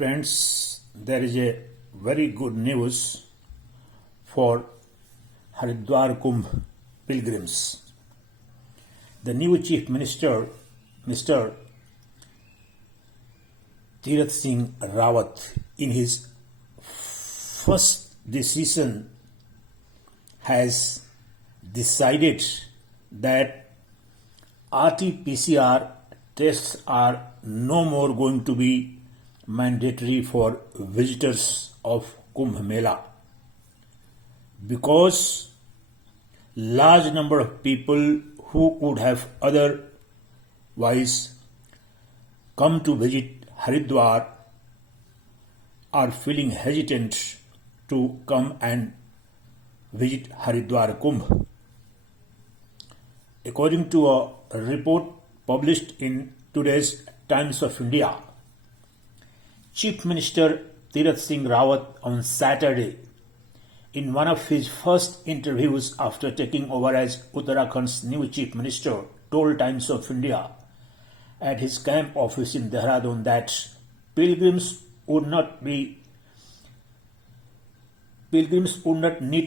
Friends, there is a very good news for Haridwar Kumbh pilgrims. The new Chief Minister, Mr. Tirath Singh Rawat, in his first decision, has decided that RT-PCR tests are no more going to be mandatory for visitors of Kumbh Mela because large number of people who could have otherwise come to visit Haridwar are feeling hesitant to come and visit Haridwar Kumbh. According to a report published in today's Times of India, Chief Minister Tirath Singh Rawat on Saturday, in one of his first interviews after taking over as Uttarakhand's new Chief Minister, told Times of India at his camp office in Dehradun that pilgrims would not need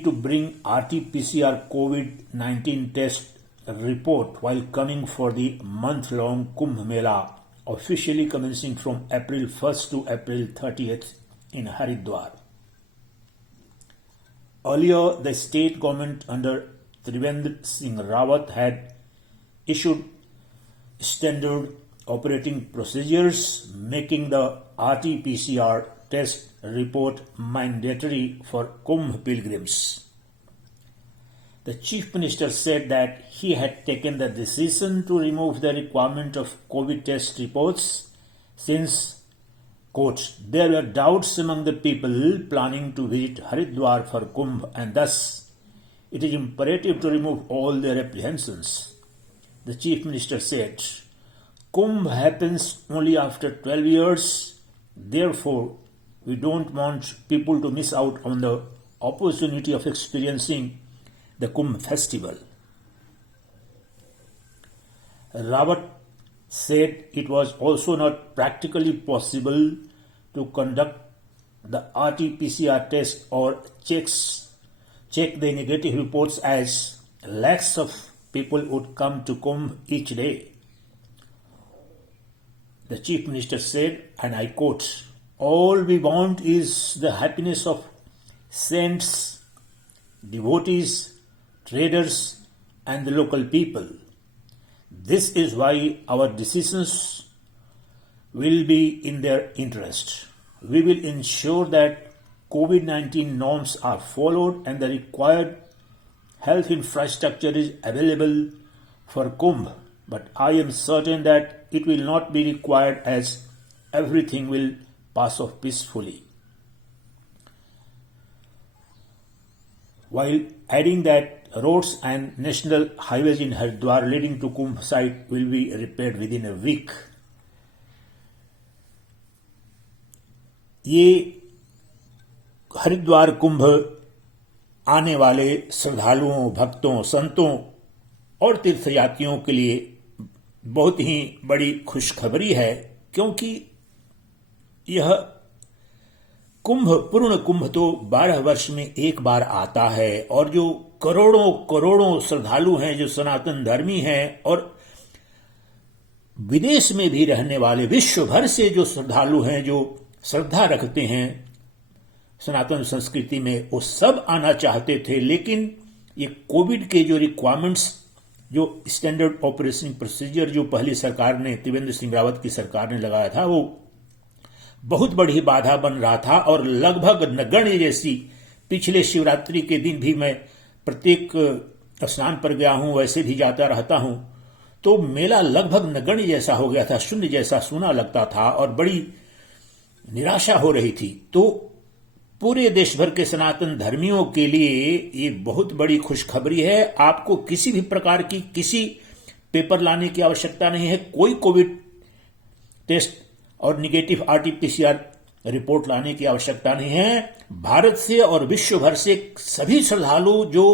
to bring RT-PCR COVID-19 test report while coming for the month-long Kumbh Mela, officially commencing from April 1st to April 30th in Haridwar. Earlier, the state government under Trivendra Singh Rawat had issued standard operating procedures making the RT-PCR test report mandatory for Kumbh pilgrims. The Chief Minister said that he had taken the decision to remove the requirement of COVID test reports since, quote, there were doubts among the people planning to visit Haridwar for Kumbh and thus it is imperative to remove all their apprehensions. The Chief Minister said, Kumbh happens only after 12 years, therefore we don't want people to miss out on the opportunity of experiencing the Kumbh festival. Rawat said it was also not practically possible to conduct the RT-PCR test or check the negative reports as lakhs of people would come to Kumbh each day. The Chief Minister said, and I quote, all we want is the happiness of saints, devotees, traders and the local people. This is why our decisions will be in their interest. We will ensure that COVID-19 norms are followed and the required health infrastructure is available for Kumbh. But I am certain that it will not be required as everything will pass off peacefully. While adding that roads and national highways in Haridwar leading to Kumbh site will be repaired within a week. ये हरिद्वार कुंभ आने वाले श्रद्धालुओं, भक्तों, संतों और तीर्थयात्रियों के लिए बहुत ही बड़ी खुशखबरी है क्योंकि यह कुंभ, पूर्ण कुंभ तो 12 वर्ष में एक बार आता है और जो करोड़ों श्रद्धालु हैं, जो सनातन धर्मी हैं और विदेश में भी रहने वाले विश्व भर से जो श्रद्धालु हैं, जो श्रद्धा रखते हैं सनातन संस्कृति में, वो सब आना चाहते थे। लेकिन ये कोविड के जो रिक्वायरमेंट्स, जो स्टैंडर्ड ऑपरेशन प्रोसीजर जो पहली सरकार ने, त्रिवेंद्र सिंह रावत की सरकार ने लगाया था, वो बहुत बड़ी बाधा बन रहा था और लगभग नगण्य जैसी, पिछले शिवरात्रि के दिन भी मैं प्रत्येक स्नान पर गया हूं, वैसे भी जाता रहता हूं, तो मेला लगभग नगण्य जैसा हो गया था, शून्य जैसा सूना लगता था और बड़ी निराशा हो रही थी। तो पूरे देश भर के सनातन धर्मियों के लिए ये बहुत बड़ी खुशखबरी है। आपको किसी भी प्रकार की किसी पेपर लाने की आवश्यकता नहीं है, कोई कोविड टेस्ट और निगेटिव RT-PCR रिपोर्ट लाने की आवश्यकता नहीं है। भारत से और विश्व भर से सभी श्रद्धालु जो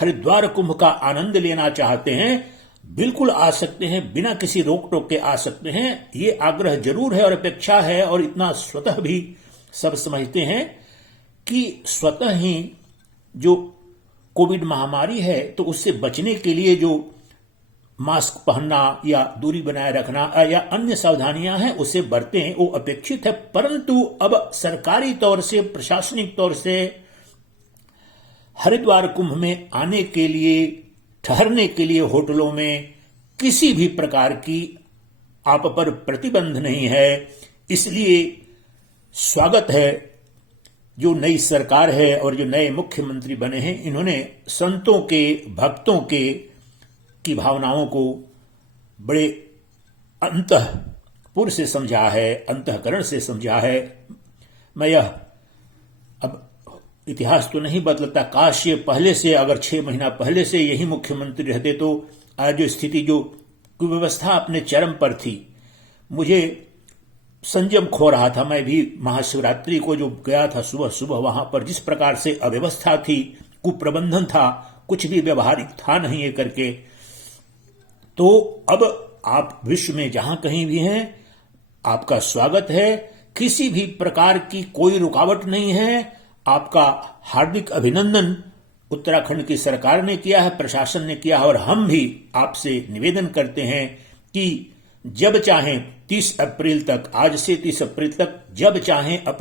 हरिद्वार कुंभ का आनंद लेना चाहते हैं, बिल्कुल आ सकते हैं, बिना किसी रोक टोक के आ सकते हैं। ये आग्रह जरूर है और अपेक्षा है, और इतना स्वतः भी सब समझते हैं कि स्वतः ही जो कोविड महामारी है तो उससे बचने के लिए जो मास्क पहनना या दूरी बनाए रखना या अन्य सावधानियां हैं उसे बरतें, वो अपेक्षित है। परंतु अब सरकारी तौर से, प्रशासनिक तौर से हरिद्वार कुंभ में आने के लिए, ठहरने के लिए होटलों में किसी भी प्रकार की आप पर प्रतिबंध नहीं है। इसलिए स्वागत है जो नई सरकार है और जो नए मुख्यमंत्री बने हैं, इन्होंने संतों के, भक्तों के की भावनाओं को बड़े अंतःपुर से समझा है, अंतःकरण से समझा है। मैं यह, अब इतिहास तो नहीं बदलता, काश ये पहले से, अगर 6 महीना पहले से यही मुख्यमंत्री रहते तो आज जो स्थिति, जो कुव्यवस्था अपने चरम पर थी, मुझे संयम खो रहा था। मैं भी महाशिवरात्रि को जो गया था सुबह सुबह, वहां पर जिस प्रकार से अव्यवस्था थी, कुप्रबंधन था, कुछ भी व्यवहारिक था नहीं ये करके। तो अब आप विश्व में जहां कहीं भी हैं, आपका स्वागत है। किसी भी प्रकार की कोई रुकावट नहीं है। आपका हार्दिक अभिनंदन उत्तराखंड की सरकार ने किया है, प्रशासन ने किया है, और हम भी आपसे निवेदन करते हैं कि जब चाहें 30 अप्रैल तक, आज से 30 अप्रैल तक, जब चाहें अपनी